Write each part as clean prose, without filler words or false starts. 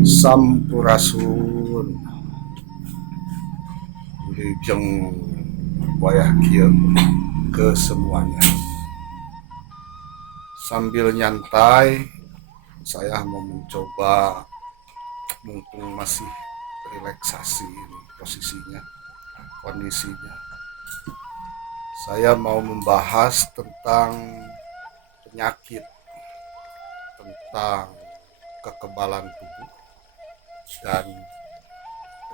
Sampurasun Wilujeng wayah kieu ke semuanya. Sambil nyantai, saya mau mencoba, mumpung masih relaksasi ini posisinya, kondisinya. Saya mau membahas tentang penyakit, tentang kekebalan tubuh dan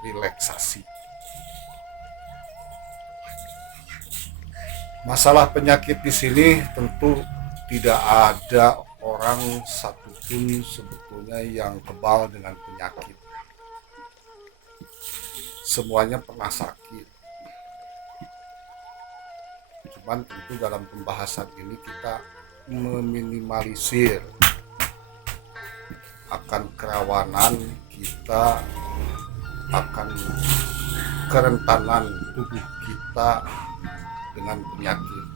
relaksasi. Masalah penyakit di sini tentu tidak ada orang satupun sebetulnya yang kebal dengan penyakit. Semuanya pernah sakit. Cuman tentu dalam pembahasan ini kita meminimalisir akan kerawanan kita, akan kerentanan tubuh kita dengan penyakit.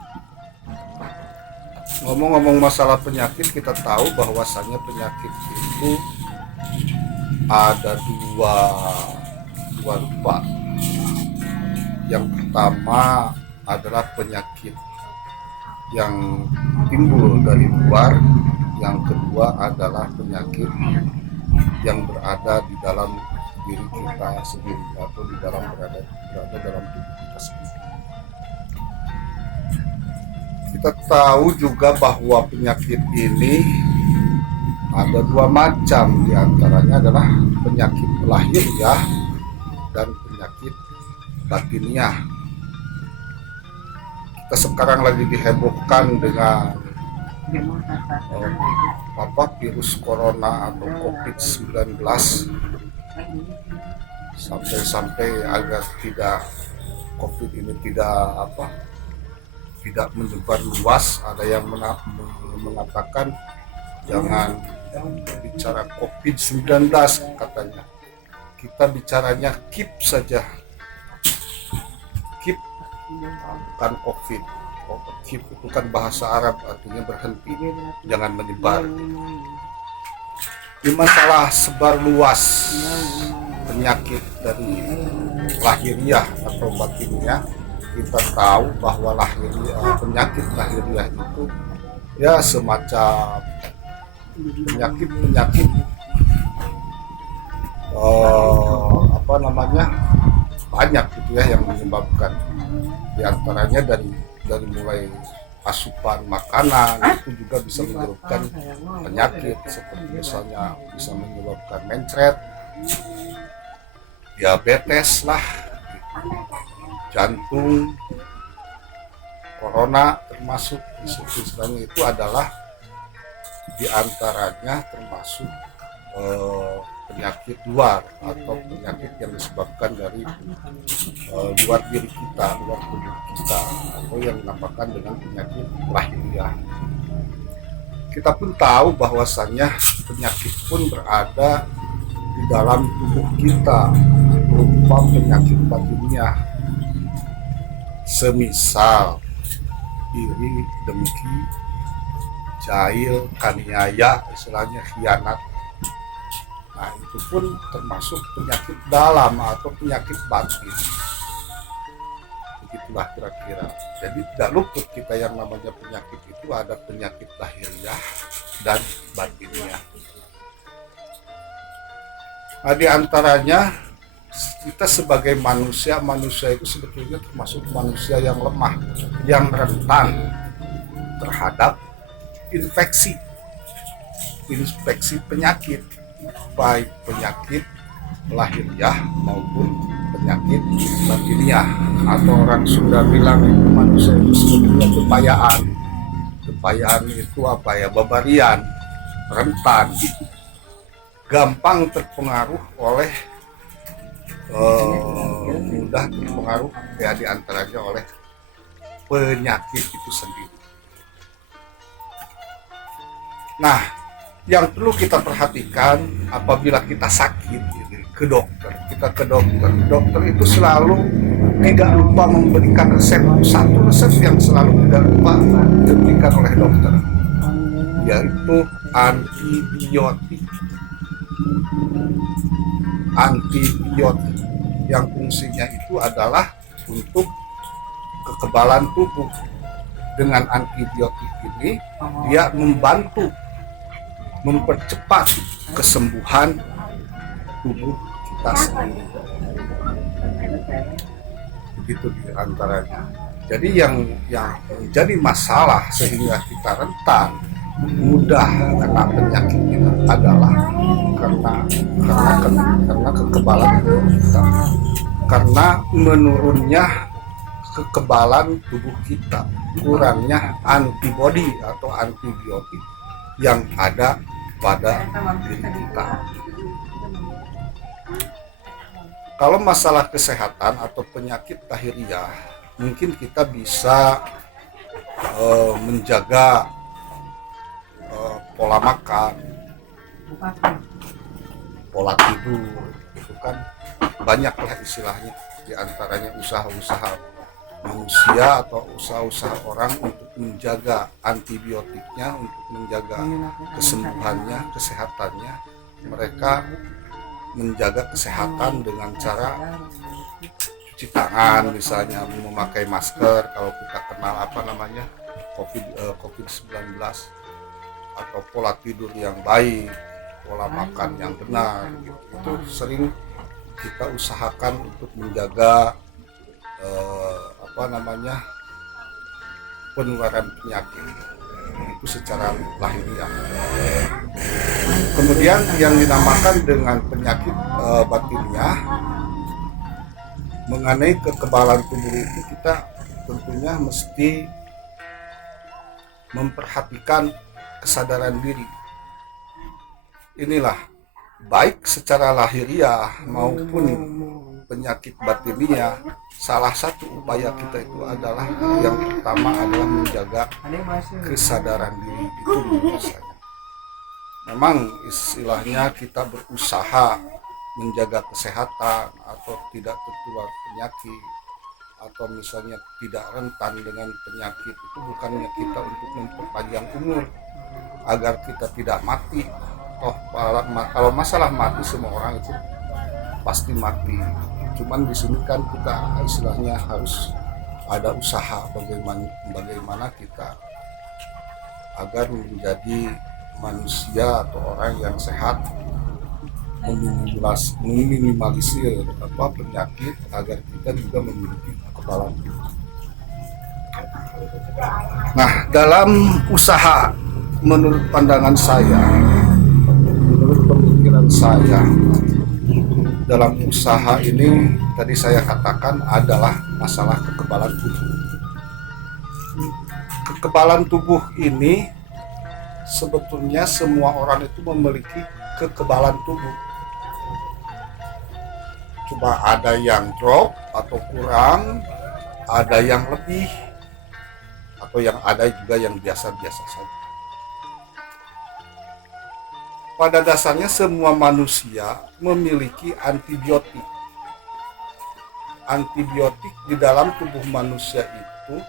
Ngomong-ngomong masalah penyakit, kita tahu bahwasannya penyakit itu ada dua rupa. Yang pertama adalah penyakit yang timbul dari luar, yang kedua adalah penyakit yang berada di dalam diri kita sendiri atau berada dalam tubuh kita sendiri. Kita tahu juga bahwa penyakit ini ada dua macam, diantaranya adalah penyakit lahiriah dan penyakit batiniah. Kita sekarang lagi dihebohkan dengan virus corona atau COVID-19, sampai agar COVID ini tidak menyebar luas. Ada yang mengatakan jangan bicara COVID-19, katanya. Kita bicaranya KIP saja. KIP, bukan COVID. KIP itu kan bahasa Arab, artinya berhenti, jangan menyebar. Di masalah sebar luas penyakit dari lahiriah atau batiniah, kita tahu bahwa penyakit lahiriah itu ya semacam penyakit banyak gitu ya yang menyebabkan. Di antaranya dari mulai asupan makanan itu juga bisa menyebabkan penyakit, seperti misalnya bisa menyebabkan mencret, diabetes lah, jantung, corona termasuk. Istilahnya itu adalah diantaranya termasuk penyakit luar atau penyakit yang disebabkan dari luar diri kita, luar tubuh kita, atau yang dinamakan dengan penyakit lahiriah. Kita pun tahu bahwasannya penyakit pun berada di dalam tubuh kita, berupa penyakit batiniah, semisal iri, dengki, jahil, kaniaya, istilahnya khianat. Nah, itu pun termasuk penyakit dalam atau penyakit batin. Begitulah kira-kira. Jadi tidak luput kita yang namanya penyakit itu, ada penyakit lahiriah dan batiniah. Nah, di antaranya kita sebagai manusia itu sebetulnya termasuk manusia yang lemah, yang rentan terhadap infeksi penyakit, baik penyakit lahiriah maupun penyakit batiniah, atau orang Sunda bilang manusia itu sebetulnya kepayaan itu babarian, rentan, gampang terpengaruh oleh mudah terpengaruh ya, diantaranya oleh penyakit itu sendiri. Nah, yang perlu kita perhatikan apabila kita sakit, ke dokter. Dokter itu selalu tidak lupa memberikan resep. Satu resep yang selalu tidak lupa diberikan oleh dokter, yaitu antibiotik. antibiotik yang fungsinya itu adalah untuk kekebalan tubuh. Dengan antibiotik ini dia membantu mempercepat kesembuhan tubuh kita sendiri. Begitu di antaranya. Jadi yang menjadi masalah sehingga kita rentan mudah kena penyakit itu adalah karena kekebalan tubuh kita, karena menurunnya kekebalan tubuh kita, kurangnya antibodi atau antibiotik yang ada pada diri kita. Kalau masalah kesehatan atau penyakit lahiriah, mungkin kita bisa menjaga pola makan, pola tidur, itu kan banyaklah istilahnya, diantaranya usaha-usaha manusia atau usaha-usaha orang untuk menjaga antibiotiknya, untuk menjaga kesembuhannya, kesehatannya. Mereka menjaga kesehatan dengan cara cuci tangan, misalnya memakai masker kalau kita kenal COVID-19, atau pola tidur yang baik, pola makan yang benar. Itu sering kita usahakan untuk menjaga penularan penyakit itu secara lahiriah. Kemudian yang dinamakan dengan penyakit batiniah, mengenai kekebalan tubuh itu kita tentunya mesti memperhatikan kesadaran diri. Inilah baik secara lahiriah maupun penyakit batiniah, salah satu upaya kita itu adalah yang pertama adalah menjaga kesadaran diri. Itu menurut saya. Memang istilahnya kita berusaha menjaga kesehatan atau tidak tertular penyakit, atau misalnya tidak rentan dengan penyakit, itu bukannya kita untuk memperpanjang umur agar kita tidak mati. Kalau masalah mati, semua orang itu pasti mati. Cuman di sini kan kita istilahnya harus ada usaha bagaimana kita agar menjadi manusia atau orang yang sehat, meminimalisir penyakit agar kita juga memiliki kekebalan. Nah, dalam usaha, menurut pandangan saya, menurut pemikiran saya, dalam usaha ini tadi saya katakan adalah masalah kekebalan tubuh. Kekebalan tubuh ini sebetulnya semua orang itu memiliki kekebalan tubuh. Cuma ada yang drop atau kurang, ada yang lebih, atau yang ada juga yang biasa-biasa saja. Pada dasarnya semua manusia memiliki antibiotik. Antibiotik di dalam tubuh manusia itu,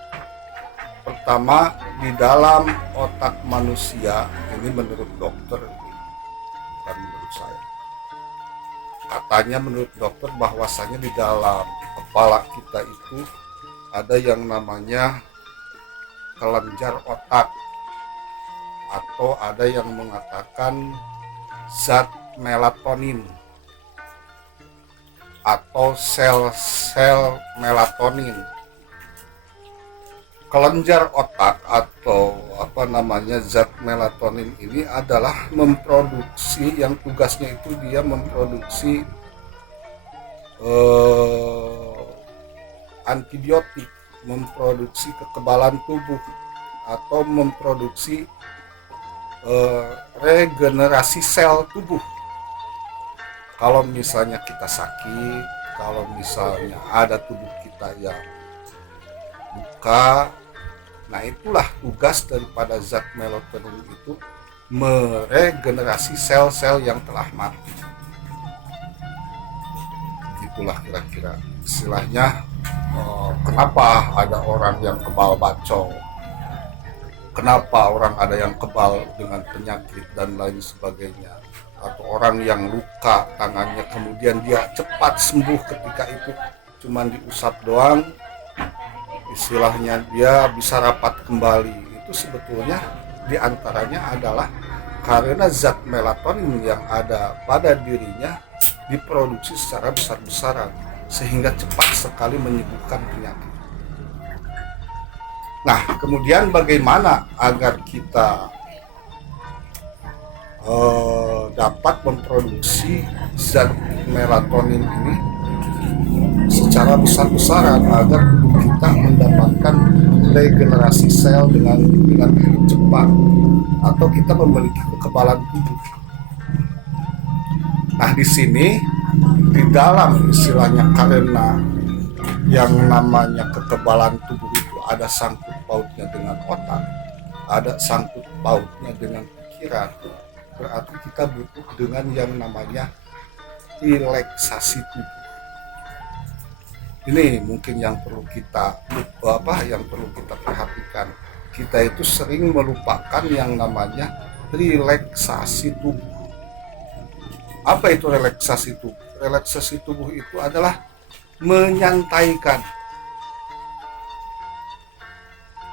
pertama di dalam otak manusia, ini menurut dokter, bukan menurut saya. Katanya menurut dokter bahwasanya di dalam kepala kita itu ada yang namanya kelenjar otak, atau ada yang mengatakan zat melatonin atau sel-sel melatonin. Kelenjar otak atau zat melatonin ini adalah memproduksi, yang tugasnya itu dia memproduksi antibiotik, memproduksi kekebalan tubuh, atau memproduksi regenerasi sel tubuh. Kalau misalnya kita sakit, kalau misalnya ada tubuh kita yang luka, nah itulah tugas daripada zat melatonin itu, meregenerasi sel-sel yang telah mati. Itulah kira-kira istilahnya. Kenapa ada orang yang kebal bacok, kenapa orang ada yang kebal dengan penyakit dan lain sebagainya, atau orang yang luka tangannya kemudian dia cepat sembuh ketika itu cuman diusap doang, istilahnya dia bisa rapat kembali, itu sebetulnya diantaranya adalah karena zat melatonin yang ada pada dirinya diproduksi secara besar-besaran sehingga cepat sekali menyembuhkan penyakit. Nah, kemudian bagaimana agar kita dapat memproduksi zat melatonin ini secara besar-besaran agar tubuh kita mendapatkan regenerasi sel dengan cepat atau kita memiliki kekebalan tubuh. Nah, di sini di dalam istilahnya karena yang namanya kekebalan tubuh itu ada sangkut pautnya dengan otak, ada sangkut pautnya dengan pikiran. Berarti kita butuh dengan yang namanya relaksasi tubuh. Ini mungkin yang perlu kita perhatikan. Kita itu sering melupakan yang namanya relaksasi tubuh. Apa itu relaksasi tubuh? Relaksasi tubuh itu adalah menyantaikan,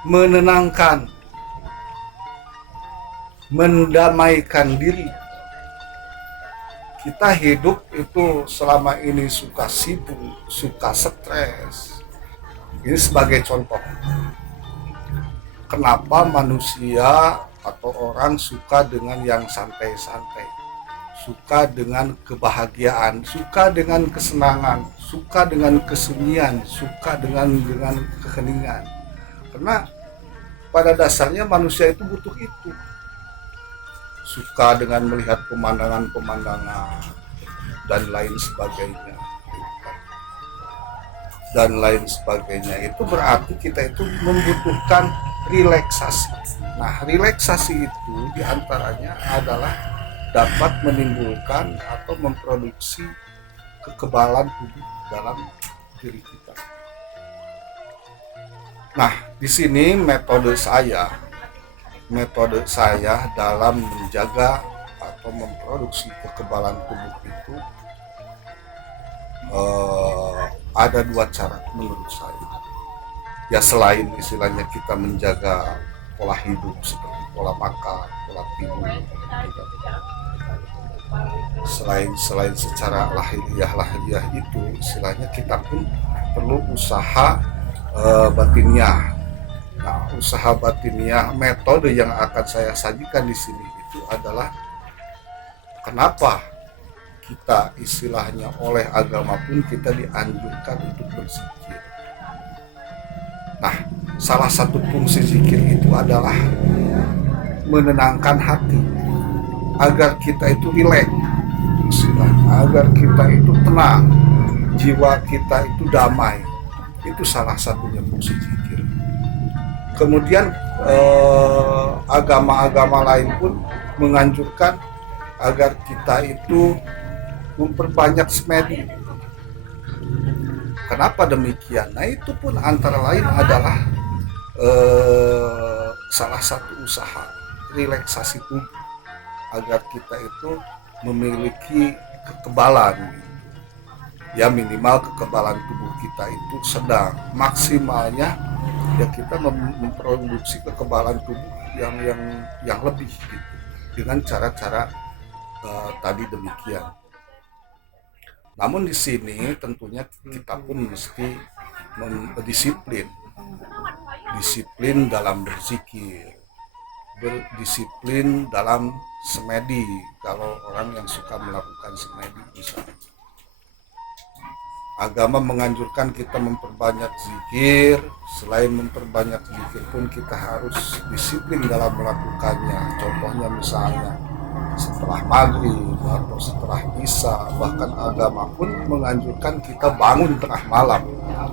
menenangkan, mendamaikan diri. Kita hidup itu selama ini suka sibuk, suka stres. Ini sebagai contoh. Kenapa manusia atau orang suka dengan yang santai-santai, suka dengan kebahagiaan, suka dengan kesenangan, suka dengan kesunyian, suka dengan keheningan. Karena pada dasarnya manusia itu butuh itu. Suka dengan melihat pemandangan-pemandangan dan lain sebagainya. Dan lain sebagainya, itu berarti kita itu membutuhkan relaksasi. Nah, relaksasi itu diantaranya adalah dapat menimbulkan atau memproduksi kekebalan tubuh dalam diri kita. Nah, di sini metode saya dalam menjaga atau memproduksi kekebalan tubuh itu ada dua cara menurut saya. Ya, selain istilahnya kita menjaga pola hidup seperti pola makan, pola tidur, selain secara lahiriah itu istilahnya kita pun perlu usaha batinnya. Nah, usaha batinnya, metode yang akan saya sajikan di sini itu adalah kenapa kita istilahnya oleh agama pun kita dianjurkan untuk berzikir. Nah, salah satu fungsi zikir itu adalah menenangkan hati agar kita itu rileks, agar kita itu tenang, jiwa kita itu damai. Itu salah satunya fungsi zikir. Kemudian agama-agama lain pun menganjurkan agar kita itu memperbanyak semedi. Kenapa demikian? Nah, itu pun antara lain adalah salah satu usaha relaksasi tubuh agar kita itu memiliki kekebalan. Ya, minimal kekebalan tubuh kita itu sedang, maksimalnya ya kita memproduksi kekebalan tubuh yang lebih gitu, dengan cara-cara tadi demikian. Namun di sini tentunya kita pun mesti disiplin dalam berzikir, berdisiplin dalam semedi. Kalau orang yang suka melakukan semedi misalnya, agama menganjurkan kita memperbanyak zikir. Selain memperbanyak zikir pun kita harus disiplin dalam melakukannya. Contohnya misalnya setelah maghrib atau setelah isya, bahkan agama pun menganjurkan kita bangun tengah malam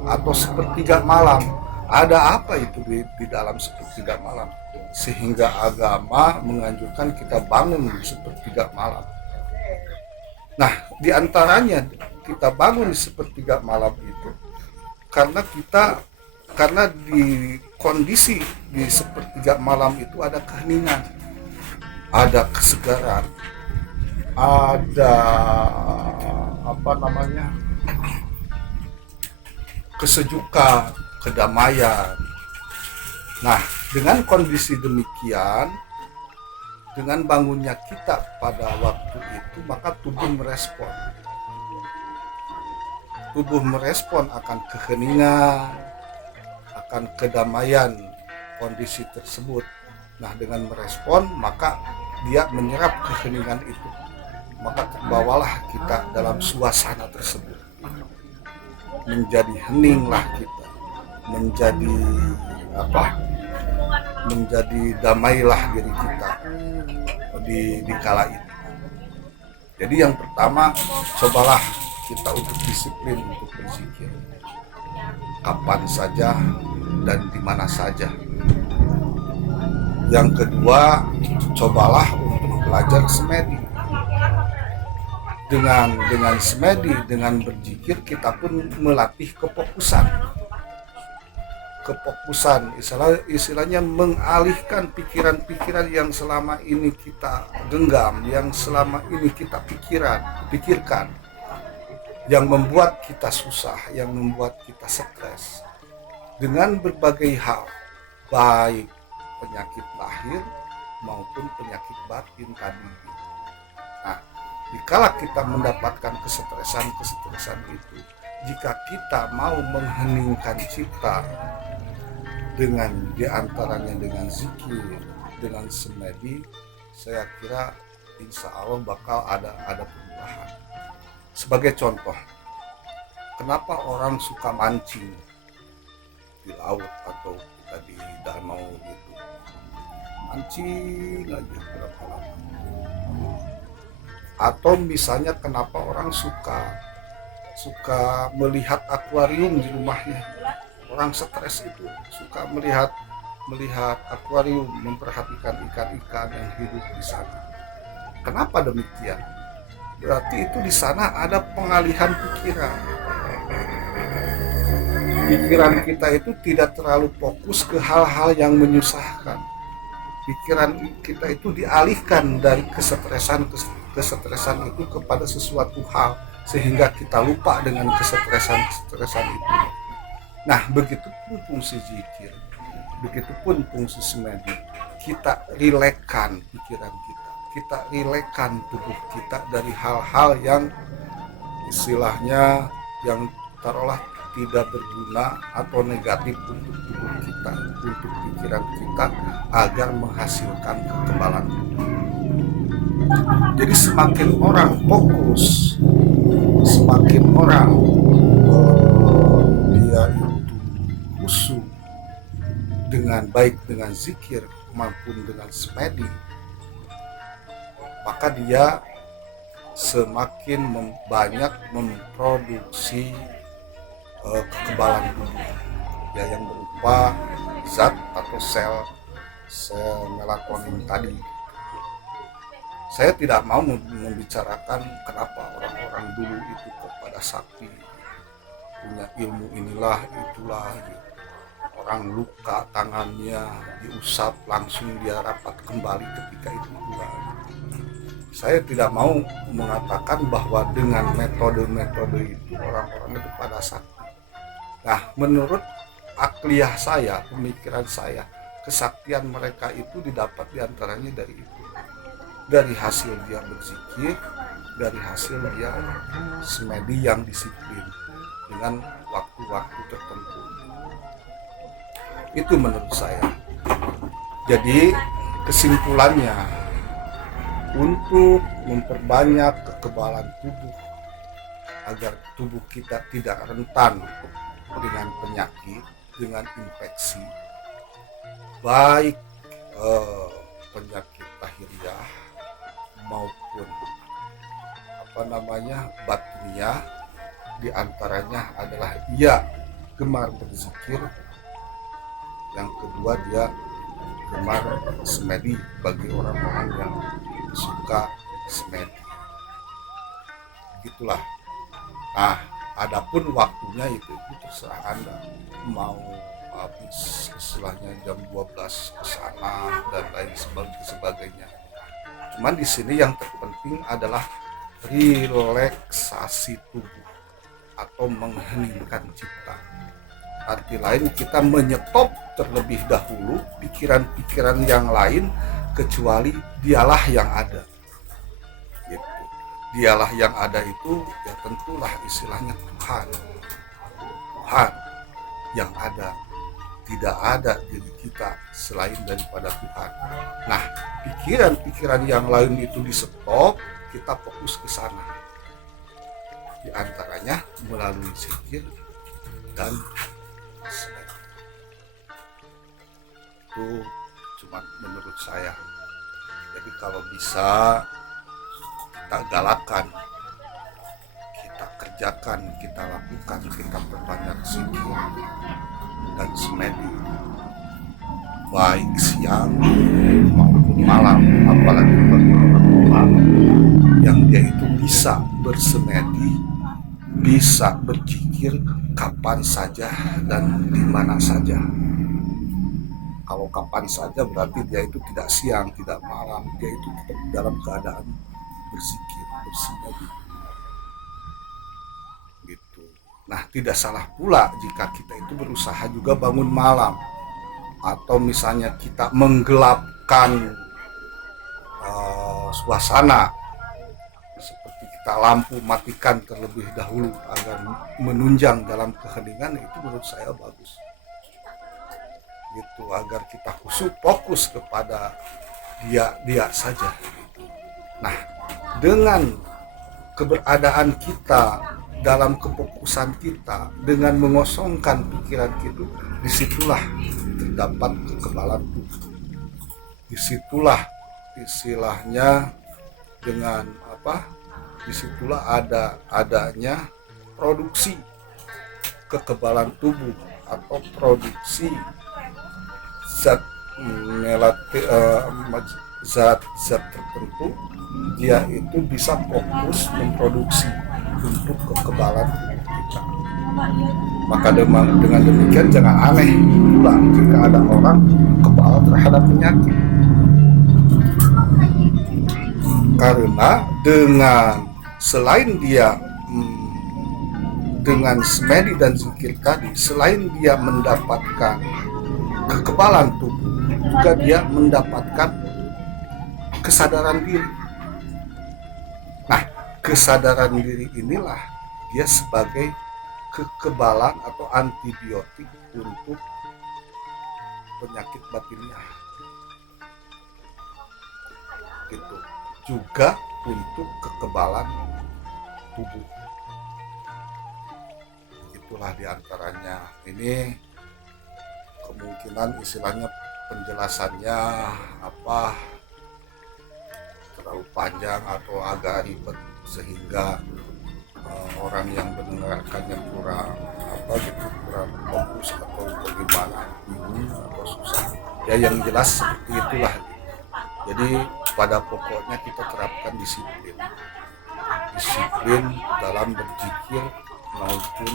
atau sepertiga malam. Ada apa itu di dalam sepertiga malam? Sehingga agama menganjurkan kita bangun sepertiga malam. Nah, diantaranya kita bangun di sepertiga malam itu karena di kondisi di sepertiga malam itu ada keheningan, ada kesegaran, ada kesejukan, kedamaian. Nah, dengan kondisi demikian, dengan bangunnya kita pada waktu itu, maka tubuh merespon. Tubuh merespon akan keheningan, akan kedamaian kondisi tersebut. Nah, dengan merespon, maka dia menyerap keheningan itu. Maka terbawalah kita dalam suasana tersebut. Menjadi heninglah kita. Menjadi damailah diri kita di kala itu. Jadi yang pertama, cobalah kita untuk disiplin untuk berzikir kapan saja dan di mana saja. Yang kedua, cobalah untuk belajar semedi. Dengan semedi, dengan berzikir, kita pun melatih kefokusan, istilahnya mengalihkan pikiran-pikiran yang selama ini kita genggam, yang selama ini kita pikirkan, yang membuat kita susah, yang membuat kita stres dengan berbagai hal, baik penyakit lahir maupun penyakit batin tadi. Nah, dikala kita mendapatkan kesetresan itu, jika kita mau mengheningkan cipta dengan diantaranya dengan zikir, dengan semedi, saya kira insya Allah bakal ada perubahan. Sebagai contoh, kenapa orang suka mancing di laut atau kita di danau gitu, mancing aja berapa lama. Atau misalnya kenapa orang suka melihat akuarium di rumahnya. Orang stres itu suka melihat akuarium, memperhatikan ikan-ikan yang hidup di sana. Kenapa demikian? Berarti itu di sana ada pengalihan pikiran. Pikiran kita itu tidak terlalu fokus ke hal-hal yang menyusahkan. Pikiran kita itu dialihkan dari kesetresan itu kepada sesuatu hal, sehingga kita lupa dengan kesetresan itu. Nah, begitupun fungsi zikir, begitupun fungsi semedi. Kita rilekkan pikiran kita rilekkan tubuh kita dari hal-hal yang istilahnya yang taruhlah tidak berguna atau negatif untuk tubuh kita, untuk pikiran kita, agar menghasilkan kekebalan. Jadi semakin orang fokus, semakin orang dia itu khusyuk dengan baik dengan zikir maupun dengan semedi, maka dia semakin banyak memproduksi kekebalan tubuh ya, yang berupa zat atau sel melatonin tadi. Saya tidak mau membicarakan kenapa orang-orang dulu itu kepada sakti, punya ilmu inilah itulah gitu. Orang luka tangannya diusap langsung dia rapat kembali ketika itu juga. Saya tidak mau mengatakan bahwa dengan metode-metode itu orang-orang itu pada sakti. Nah, menurut akliyah saya, pemikiran saya, kesaktian mereka itu didapat diantaranya dari itu, dari hasil dia berzikir, dari hasil dia semedi yang disiplin dengan waktu-waktu tertentu. Itu menurut saya. Jadi kesimpulannya, untuk memperbanyak kekebalan tubuh agar tubuh kita tidak rentan dengan penyakit, dengan infeksi, baik penyakit lahiriah maupun batiniah, diantaranya adalah ia gemar berzikir, yang kedua dia gemar semedi bagi orang-orang yang suka semedi. Begitulah. Nah, adapun waktunya itu terserah Anda, mau habis istilahnya jam 12 ke sana dan lain sebagainya. Cuman di sini yang terpenting adalah relaksasi tubuh atau mengheningkan cipta. Arti lain, kita menyetop terlebih dahulu pikiran-pikiran yang lain, kecuali dialah yang ada. Gitu. Dialah yang ada itu ya tentulah istilahnya Tuhan. Tuhan yang ada. Tidak ada diri kita selain daripada Tuhan. Nah, pikiran-pikiran yang lain itu di stop, kita fokus ke sana. Di antaranya melalui zikir dan semedi. Itu cuma menurut saya. Jadi kalau bisa kita galakan, kita kerjakan, kita lakukan, kita perbanyak zikir dan semedi, baik siang maupun malam, apalagi bagi orang yang dia itu bisa bersemedi, bisa berzikir kapan saja dan di mana saja. Kalau kapan saja berarti dia itu tidak siang, tidak malam, dia itu tetap dalam keadaan berzikir, bersemedi. Gitu. Nah, tidak salah pula jika kita itu berusaha juga bangun malam, atau misalnya kita menggelapkan suasana, seperti kita lampu matikan terlebih dahulu agar menunjang dalam keheningan, itu menurut saya bagus. Gitu, agar kita khusyuk fokus kepada dia saja. Nah, dengan keberadaan kita dalam kefokusan kita, dengan mengosongkan pikiran kita, disitulah terdapat kekebalan tubuh. Disitulah istilahnya dengan disitulah adanya produksi kekebalan tubuh atau produksi zat tertentu, dia itu bisa fokus memproduksi untuk kekebalan tubuh kita. Maka dengan demikian jangan aneh pula jika ada orang kebal terhadap penyakit, karena dengan selain dia dengan semedi dan zikir tadi, selain dia mendapatkan kekebalan tubuh, juga dia mendapatkan kesadaran diri. Nah, kesadaran diri inilah dia sebagai kekebalan atau antibiotik untuk penyakit batiniah. Gitu. Juga untuk kekebalan tubuh. Itulah diantaranya. Ini kemungkinan istilahnya penjelasannya terlalu panjang atau agak ribet sehingga orang yang mendengarkannya kurang fokus atau bagaimana, bingung atau susah. Ya yang jelas seperti itulah. Jadi pada pokoknya kita terapkan disiplin dalam berzikir maupun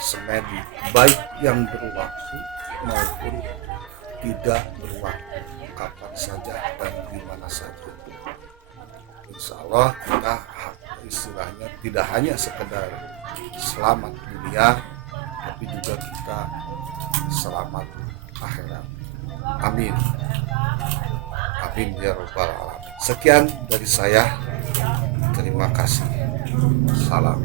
semedi, baik yang berwaktu maupun tidak berwaktu, kapan saja dan di mana saja. Insya Allah kita istilahnya tidak hanya sekedar selamat dunia, tapi juga kita selamat akhirat. Amin. Amin ya rabbal alamin. Sekian dari saya. Terima kasih. Salam.